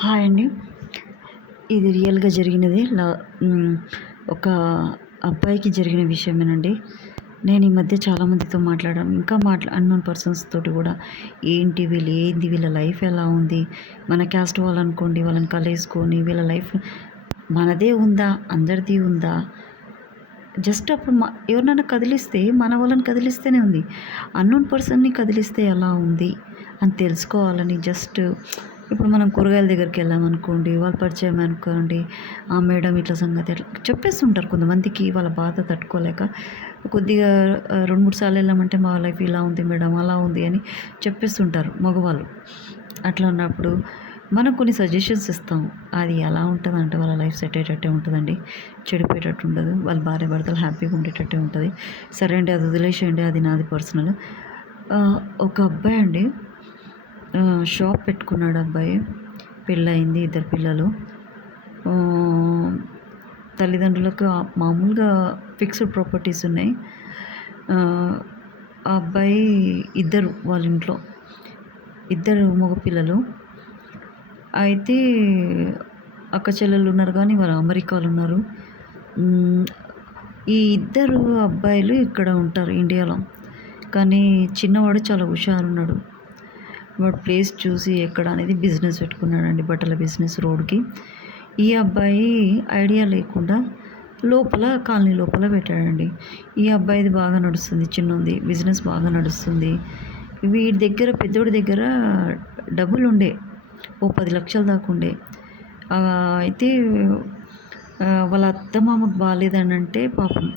Hi అండి. ఇది రియల్‌గా జరిగినదే. ఒక అబ్బాయికి జరిగిన విషయమేనండి. నేను ఈ మధ్య చాలా మందితో మాట్లాడాను. ఇంకా అన్నోన్ పర్సన్స్ తోటి కూడా ఏంటి వీళ్ళు, ఏంది వీళ్ళ లైఫ్ ఎలా ఉంది? మన క్యాస్ట్ వాళ్ళనుకోండి, వాళ్ళని కలేసుకొని వీళ్ళ లైఫ్ మనదే ఉందా? అందరిది ఉందా? జస్ట్ అప్పుడు ఎవరినైనా కదిలిస్తే మన వాళ్ళని కదిలిస్తేనే ఉంది. అన్నోన్ పర్సన్‌ని కదిలిస్తే ఎలా ఉంది అని తెలుసుకోవాలని జస్ట్ ఇప్పుడు మనం కూరగాయల దగ్గరికెళ్ళామనుకోండి, వాళ్ళు పరిచయం అనుకోండి, మేడం ఇట్లా సంగతి అట్లా చెప్పేస్తుంటారు కొంతమందికి వాళ్ళ బాధ తట్టుకోలేక. కొద్దిగా 2, 3 సార్లు వెళ్ళామంటే మా లైఫ్ ఇలా ఉంది మేడం, అలా ఉంది అని చెప్పేస్తుంటారు మగవాళ్ళు. అట్లా ఉన్నప్పుడు మనం కొన్ని సజెషన్స్ ఇస్తాం. అది ఎలా ఉంటదంటే వాళ్ళ లైఫ్ సెట్ అయ్యేటట్టే ఉంటదండి. చెడిపోయేటట్టు ఉండదు. వాళ్ళ భార్యాభర్తలు హ్యాపీగా ఉండేటట్టే ఉంటది. సరే అండి, అది వదిలేసేయండి. అది నాది పర్సనల్. ఒక అబ్బాయి అండి, షాప్ పెట్టుకున్నాడు అబ్బాయి. పెళ్ళయింది, 2 పిల్లలు. తల్లిదండ్రులకు మామూలుగా ఫిక్స్డ్ ప్రాపర్టీస్ ఉన్నాయి. ఆ అబ్బాయి వాళ్ళ ఇంట్లో ఇద్దరు మగపిల్లలు. అయితే అక్క చెల్లెళ్ళు ఉన్నారు కానీ వాళ్ళు అమెరికాలో ఉన్నారు. ఈ ఇద్దరు అబ్బాయిలు ఇక్కడ ఉంటారు ఇండియాలో. కానీ చిన్నవాడు చాలా హుషారున్నాడు. వాడు ప్లేస్ చూసి ఎక్కడ అనేది బిజినెస్ పెట్టుకున్నాడండి, బట్టల బిజినెస్ రోడ్కి. ఈ అబ్బాయి ఐడియా లేకుండా కాలనీ లోపల పెట్టాడండి. ఈ అబ్బాయిది బాగా నడుస్తుంది, చిన్నది బిజినెస్ బాగా నడుస్తుంది. వీడి దగ్గర పెద్దోడి దగ్గర డబ్బులుండే, ఓ 10 లక్షల దాకా ఉండే. అయితే వాళ్ళ అత్తమామకు బాలేదనంటే పాపం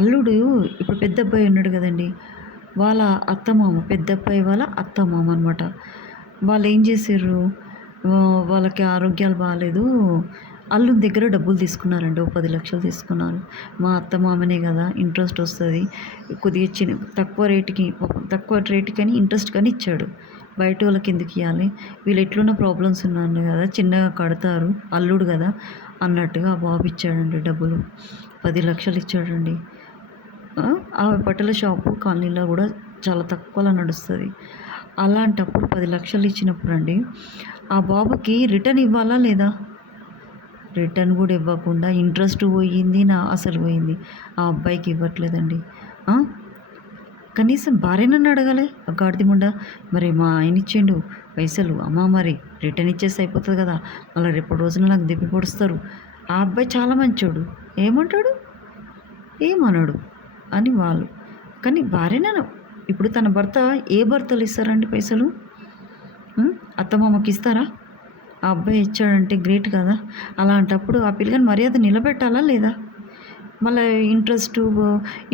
అల్లుడు, ఇప్పుడు పెద్ద అబ్బాయి ఉన్నాడు కదండి, వాళ్ళ అత్తమామ, పెద్ద అబ్బాయి వాళ్ళ అత్తమామ అనమాట. వాళ్ళు ఏం చేసిర్రు, వాళ్ళకి ఆరోగ్యాలు బాలేదు, అల్లుని దగ్గర డబ్బులు తీసుకున్నారండి. ఓ 10 లక్షలు తీసుకున్నారు. మా అత్తమామనే కదా, ఇంట్రెస్ట్ వస్తుంది కొద్దిగా తక్కువ రేటుకని ఇంట్రెస్ట్ కానీ ఇచ్చాడు. బయట వాళ్ళకి ఎందుకు ఇవ్వాలి, వీళ్ళు ఎట్లున్న ప్రాబ్లమ్స్ ఉన్నాను కదా, చిన్నగా కడతారు, అల్లుడు కదా అన్నట్టుగా ఆ బాబు ఇచ్చాడండి డబ్బులు. 10 లక్షలు ఇచ్చాడండి. ఆ బట్టల షాపు కాలనీలో కూడా చాలా తక్కువలో నడుస్తుంది. అలాంటప్పుడు 10 లక్షలు ఇచ్చినప్పుడు అండి, ఆ బాబుకి రిటర్న్ ఇవ్వాలా లేదా? రిటర్న్ కూడా ఇవ్వకుండా ఇంట్రెస్ట్ పోయింది, అసలు పోయింది. ఆ అబ్బాయికి ఇవ్వట్లేదండి. కనీసం భార్యనన్ను అడగాలి ఆ గాడిద ముండ. మరి మా ఆయన ఇచ్చిండు పైసలు, అమ్మ మరి రిటర్న్ ఇచ్చేస్తే అయిపోతుంది కదా, మళ్ళీ రేపటి రోజున నాకు దెప్పి పొడుస్తారు. ఆ అబ్బాయి చాలా మంచోడు, ఏమంటాడు, ఏమనడు అని వాళ్ళు. కానీ భార్యనను ఇప్పుడు తన భర్త, ఏ భర్తలు ఇస్తారండి పైసలు? అత్తమామకి ఇస్తారా? ఆ అబ్బాయి ఇచ్చాడంటే గ్రేట్ కదా. అలాంటప్పుడు ఆ పిల్లగాని మర్యాద నిలబెట్టాలా లేదా? మళ్ళీ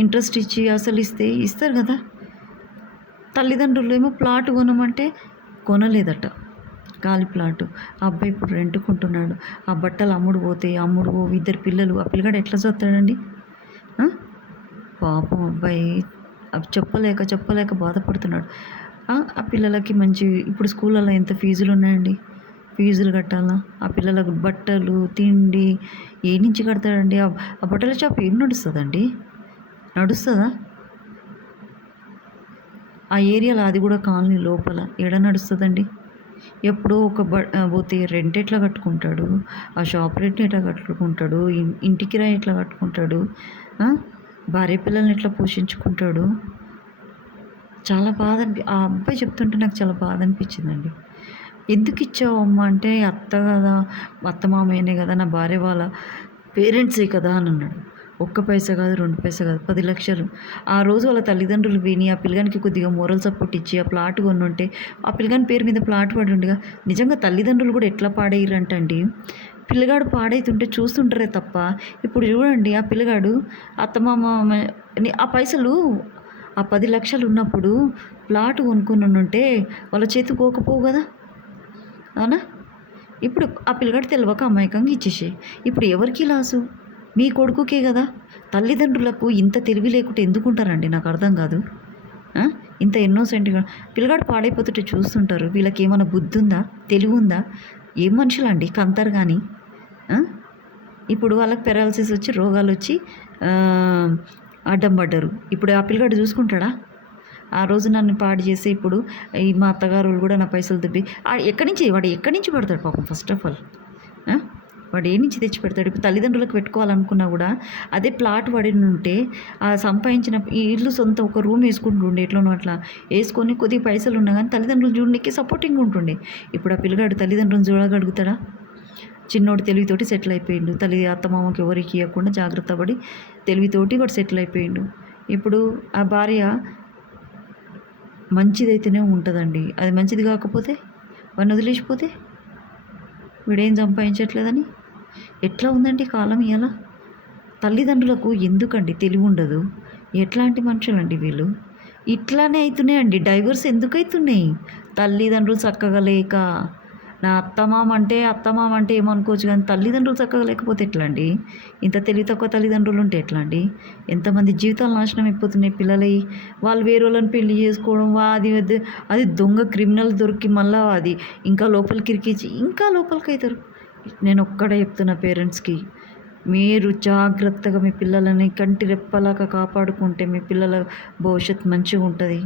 ఇంట్రెస్ట్ ఇచ్చి అసలు ఇస్తారు కదా. తల్లిదండ్రులు ఏమో ప్లాట్ కొనమంటే కొనలేదట, గాలి ప్లాటు. ఆ అబ్బాయి ఇప్పుడు రెంటుకుంటున్నాడు. ఆ బట్టలు అమ్ముడు పోవు, 2 పిల్లలు. ఆ పిల్లగాడు ఎట్లా చదువుతాడండి? పాపం అబ్బాయి చెప్పలేక బాధపడుతున్నాడు. ఆ పిల్లలకి ఇప్పుడు స్కూళ్ళలో ఎంత ఫీజులు ఉన్నాయండి, ఫీజులు కట్టాలా? ఆ పిల్లలకు బట్టలు, తిండి ఏ నుంచి కడతాడండి? ఆ బట్టల షాప్ ఏం నడుస్తుందండి? నడుస్తుందా? ఆ ఏరియాలో, అది కూడా కాలనీ లోపల ఏడ నడుస్తుందండి? ఎప్పుడో పోతే రెంట్ ఎట్లా కట్టుకుంటాడు? ఆ షాప్ రెంట్ ఎట్లా కట్టుకుంటాడు? ఇంటి కిరాయి ఎట్లా కట్టుకుంటాడు? భార్య పిల్లల్ని ఎట్లా పోషించుకుంటాడు? చాలా ఆ అబ్బాయి చెప్తుంటే నాకు చాలా బాధ అనిపించిందండి. ఎందుకు ఇచ్చావు అమ్మ అంటే, అత్త కదా, అత్త మామయ్యనే కదా, నా భార్య వాళ్ళ పేరెంట్సే కదా అని అన్నాడు. ఒక్క పైసా కాదు, 2 పైసా కాదు, 10 లక్షలు. ఆ రోజు వాళ్ళ తల్లిదండ్రులు విని ఆ పిల్లగానికి కొద్దిగా మోరల్ సపోర్ట్ ఇచ్చి ఆ ప్లాట్ కొనుంటే ఆ పిల్లగాని పేరు మీద ప్లాట్ పడి ఉండగా. నిజంగా తల్లిదండ్రులు కూడా ఎట్లా పాడయ్యారంటండి, పిల్లగాడు పాడైతుంటే చూస్తుంటారే తప్ప. ఇప్పుడు చూడండి, ఆ పిల్లగాడు అత్తమామ ఆ పైసలు, ఆ 10 లక్షలు ఉన్నప్పుడు ప్లాట్ కొనుక్కొని ఉంటే వాళ్ళ చేతికి పోకపోవు కదా, అవునా? ఇప్పుడు ఆ పిల్లగాడు తెలియక అమాయకంగా ఇచ్చేసేయి. ఇప్పుడు ఎవరికి లాసు? మీ కొడుకుకే కదా. తల్లిదండ్రులకు ఇంత తెలివి లేకుంటే ఎందుకుంటారండి, నాకు అర్థం కాదు. ఇంత ఇన్నోసెంట్గా పిల్లగాడు పాడైపోతుంటే చూస్తుంటారు. వీళ్ళకి ఏమైనా బుద్ధి ఉందా, తెలివి ఉందా? ఏం మనుషులండి కంతారు కానీ. ఇప్పుడు వాళ్ళకి పెరాలసిస్ వచ్చి, రోగాలు వచ్చి అడ్డం పడ్డారు. ఇప్పుడు ఆ పిల్లగాడు చూసుకుంటాడా? ఆ రోజు నన్ను పాడు చేసి ఇప్పుడు ఈ మా అత్తగారు కూడా నా పైసలు దుబ్బి వాడు ఎక్కడి నుంచి పడతాడు పాపం ఫస్ట్ ఆఫ్ ఆల్. వాడు ఏ నుంచి తెచ్చి పెడతాడు? ఇప్పుడు తల్లిదండ్రులకు పెట్టుకోవాలనుకున్నా కూడా అదే ప్లాట్ పడి ఉంటే ఆ సంపాదించిన ఈ ఇల్లు సొంత ఒక రూమ్ వేసుకుంటుండే ఎట్లనో అట్లా వేసుకొని కొద్దిగా పైసలు ఉన్నా కానీ తల్లిదండ్రులు చూడడానికి సపోర్టింగ్ ఉంటుండే. ఇప్పుడు ఆ పిల్లగాడు తల్లిదండ్రులను చూడగలుగుతాడా? చిన్నోడు తెలివితోటి సెటిల్ అయిపోయిండు. అత్తమామకి ఎవరికి ఇవ్వకుండా జాగ్రత్త పడి తెలివితోటి వాడు సెటిల్ అయిపోయిండు. ఇప్పుడు ఆ భార్య మంచిదైతేనే ఉంటుందండి. అది మంచిది కాకపోతే వాడిని వదిలేసిపోతే వీడేం సంపాదించట్లేదని ఎట్లా ఉందండి కాలం ఇవాళ? తల్లిదండ్రులకు ఎందుకండి తెలివి ఉండదు? ఎట్లాంటి మనుషులండి వీళ్ళు? ఇట్లానే అవుతున్నాయండి. డైవర్స్ ఎందుకు అవుతున్నాయి? తల్లిదండ్రులు చక్కగా లేక. నా అత్తమామ అంటే ఏమనుకోవచ్చు, కానీ తల్లిదండ్రులు చక్కగా లేకపోతే ఎట్లా అండి? ఇంత తెలివి తక్కువ తల్లిదండ్రులు ఉంటే ఎట్లా అండి? ఎంతమంది జీవితాలు నాశనం అయిపోతున్నాయి పిల్లలై. వాళ్ళు వేరే వాళ్ళని పెళ్లి చేసుకోవడం, అది దొంగ క్రిమినల్ దొరికి మళ్ళీ అది ఇంకా లోపలికి ఇరికించి ఇంకా లోపలికి అవుతారు. నేను ఒక్కడే చెప్తున్నా పేరెంట్స్కి, మీరు జాగ్రత్తగా మీ పిల్లలని కంటి రెప్పలాగా కాపాడుకుంటే మీ పిల్లల భవిష్యత్తు మంచిగా ఉంటుంది.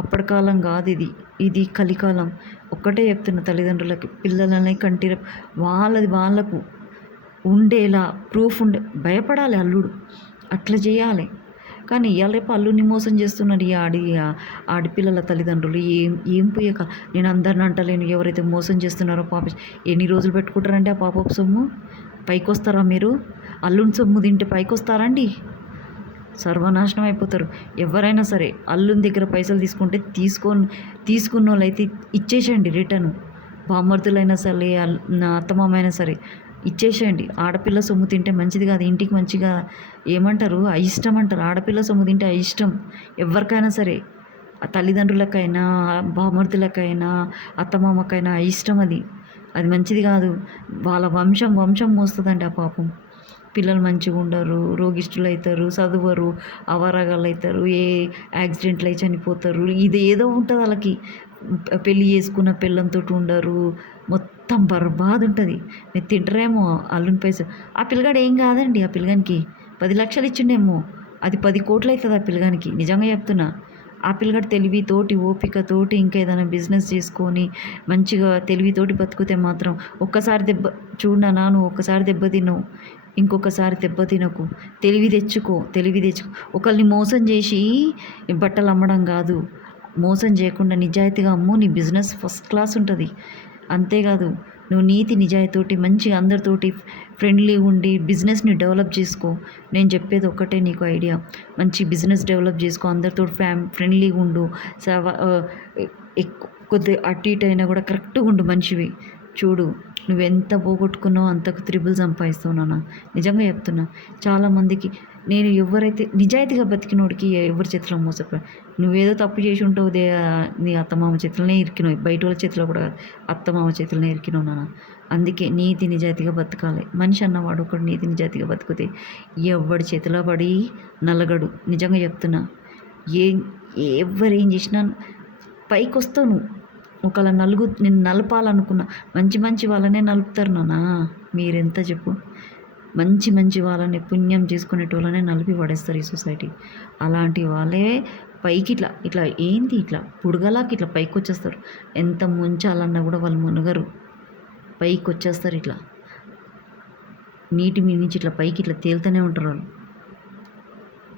అప్పటి కాలం కాదు ఇది, ఇది కలికాలం. ఒక్కటే చెప్తున్న తల్లిదండ్రులకి, పిల్లలని వాళ్ళకు ఉండేలా ప్రూఫ్ భయపడాలి అల్లుడు, అట్లా చేయాలి. కానీ ఇవాళ రేపు అల్లుడిని మోసం చేస్తున్నారు ఈ ఆడపిల్లల తల్లిదండ్రులు. ఏం పోయాక నేను అందరిని అంటలేను, ఎవరైతే మోసం చేస్తున్నారో పాప ఎన్ని రోజులు పెట్టుకుంటారండి ఆ పాపపు సొమ్ము? పైకి వస్తారా మీరు? అల్లుని సొమ్ము తింటే పైకి వస్తారండి? సర్వనాశనం అయిపోతారు. ఎవరైనా సరే అల్లుని దగ్గర పైసలు తీసుకుంటే తీసుకున్న వాళ్ళైతే ఇచ్చేసేయండి రిటర్న్. బామ్మర్దులైనా సరే నా అత్తమామైనా సరే ఇచ్చేసేయండి. ఆడపిల్ల సొమ్ము తింటే మంచిది కాదు, ఇంటికి మంచిగా ఏమంటారు అయిష్టం అంటారు. ఆడపిల్ల సొమ్ము తింటే అయిష్టం ఎవరికైనా సరే, ఆ తల్లిదండ్రులకైనా బామర్దులకైనా అత్తమామకైనా అయిష్టం. అది మంచిది కాదు. వాళ్ళ వంశం మోస్తుందండి ఆ పాపం. పిల్లలు మంచిగా ఉండరు, రోగిష్ఠులు అవుతారు, చదువరు, అవరాగాలు అవుతారు, ఏ యాక్సిడెంట్లు అయి చనిపోతారు. ఇది ఏదో ఉంటుంది వాళ్ళకి. పెళ్ళి చేసుకున్న పిల్లంతో ఉండరు, మొత్తం బర్బాద్ ఉంటుంది. మీరు తింటారేమో అల్లుని పైసలు. ఆ పిల్లగాడు ఏం కాదండి, ఆ పిల్లగానికి 10 లక్షలు ఇచ్చిండేమో, అది 10 కోట్లు అవుతుంది ఆ పిల్లగానికి. నిజంగా చెప్తున్నా. ఆ పిల్లగాడు తెలివితోటి ఓపికతోటి ఇంకా ఏదైనా బిజినెస్ చేసుకొని మంచిగా తెలివితోటి బతికితే మాత్రం ఒక్కసారి చూడనా, నువ్వు ఒక్కసారి దెబ్బతిన్నావు, ఇంకొకసారి దెబ్బతినకు. తెలివి తెచ్చుకో. ఒకరిని మోసం చేసి బట్టలు అమ్మడం కాదు, మోసం చేయకుండా నిజాయితీగా అమ్ము, నీ బిజినెస్ ఫస్ట్ క్లాస్ ఉంటుంది. అంతేకాదు నువ్వు నీతి నిజాయితీతోటి మంచిగా అందరితోటి ఫ్రెండ్లీ ఉండి బిజినెస్ని డెవలప్ చేసుకో. నేను చెప్పేది ఒక్కటే నీకు ఐడియా, మంచి బిజినెస్ డెవలప్ చేసుకో, అందరితో ఫ్రెండ్లీగా ఉండు. కొద్ది అటు ఇటు అయినా కూడా కరెక్ట్గా ఉండు మనిషివి. చూడు, నువ్వెంత పోగొట్టుకున్నావో అంతకు త్రిబుల్ సంపాదిస్తావు నాన్న. నిజంగా చెప్తున్నా. చాలామందికి నేను ఎవరైతే నిజాయితీగా బతికినోడికి ఎవరి చేతిలో మోసపోయా. నువ్వేదో తప్పు చేసి ఉంటావు, నీ అత్తమామ చేతులనే ఇరికినావు, బయట వాళ్ళ చేతిలో కూడా అత్తమామ చేతులనే ఇరికినావు నాన్న. అందుకే నీతి నిజాయితీగా బతకాలి. మనిషి అన్నవాడు ఒకడు నీతి నిజాయితీగా బతికితే ఎవడి చేతిలో పడి నలగడు. నిజంగా చెప్తున్నా. ఎవరేం చేసినా పైకి వస్తావు నువ్వు. ఒకవేళ నేను నలపాలనుకున్నా మంచి వాళ్ళనే నలుపుతారు నాన్న. మీరెంత చెప్పు, మంచి వాళ్ళని పుణ్యం చేసుకునేటోళ్ళనే నలిపి పడేస్తారు ఈ సొసైటీ. అలాంటి వాళ్ళే పైకి ఇట్లా పుడగలాకి ఇట్లా పైకి వచ్చేస్తారు. ఎంత ముంచాలన్నా కూడా వాళ్ళు మునగరు, పైకి వచ్చేస్తారు. ఇట్లా నీటి మీద నుంచి ఇట్లా పైకి ఇట్లా తేలుతూనే ఉంటారు వాళ్ళు.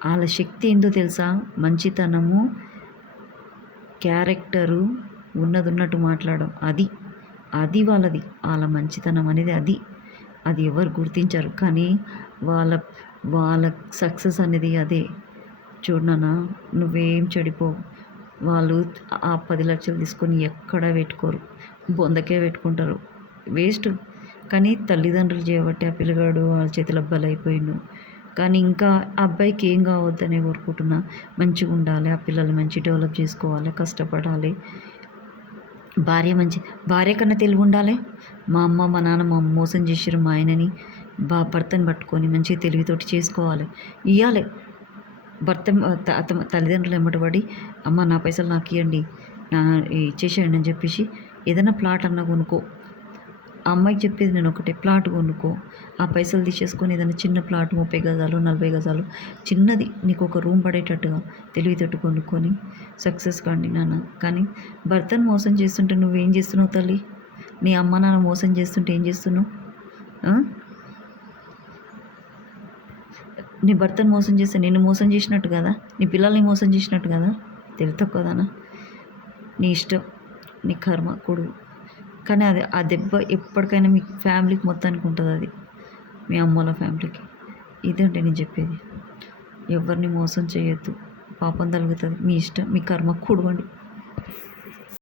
వాళ్ళ శక్తి ఏందో తెలుసా? మంచితనము, క్యారెక్టరు, ఉన్నట్టు మాట్లాడడం. అది వాళ్ళ మంచితనం అనేది. అది ఎవరు గుర్తించరు, కానీ వాళ్ళ సక్సెస్ అనేది అదే. చూడనా, నువ్వేం చెడిపోవు. వాళ్ళు ఆ 10 లక్షలు తీసుకొని ఎక్కడ పెట్టుకోరు, బొందకే పెట్టుకుంటారు, వేస్ట్. కానీ తల్లిదండ్రులు చేయబట్టి ఆ పిల్లగాడు వాళ్ళ చేతిలో బలైపోయిండు. కానీ ఇంకా అబ్బాయికి ఏం కావద్దనే కోరుకుంటున్నా. మంచిగా ఉండాలి, ఆ పిల్లలు మంచి డెవలప్ చేసుకోవాలి, కష్టపడాలి. భార్య కన్నా తెలివి ఉండాలి. మా అమ్మ మా నాన్న మోసం చేసారు మా ఆయనని, భర్తని పట్టుకొని మంచిగా తెలివితోటి చేసుకోవాలి, ఇవ్వాలి. తల్లిదండ్రులు ఎమ్మటపడి అమ్మ నా పైసలు నాకు ఇవ్వండి, ఇచ్చేసేయండి అని చెప్పేసి ఏదైనా ప్లాట్ అన్నా కొనుక్కో. ఆ అమ్మాయికి చెప్పేది నేను ఒకటే, ప్లాట్ కొనుక్కో. ఆ పైసలు తీసేసుకొని ఏదైనా చిన్న ప్లాట్ 30 గజాలు, 40 గజాలు చిన్నది నీకు ఒక రూమ్ పడేటట్టుగా తెలివితోటి కొనుక్కొని సక్సెస్ కండి నాన్న. కానీ భర్తను మోసం చేస్తుంటే నువ్వేం చేస్తున్నావు తల్లి? నీ అమ్మ నాన్న మోసం చేస్తుంటే ఏం చేస్తున్నావు? ఆ? నీ భర్తను మోసం చేస్తే నిన్ను మోసం చేసినట్టు కదా, నీ పిల్లల్ని మోసం చేసినట్టు కదా. తెలివి తక్కువదానా? నీ ఇష్టం, నీ కర్మ కొడుకు. కానీ అది ఆ దెబ్బ ఎప్పటికైనా మీ ఫ్యామిలీకి మొత్తానికి ఉంటుంది. అది మీ అమ్మల ఫ్యామిలీకి. ఇదంటే నేను చెప్పేది. ఎవరిని మోసం చేయొద్దు, పాపం తగులుతుంది. మీ ఇష్టం, మీ కర్మ కూడవండి.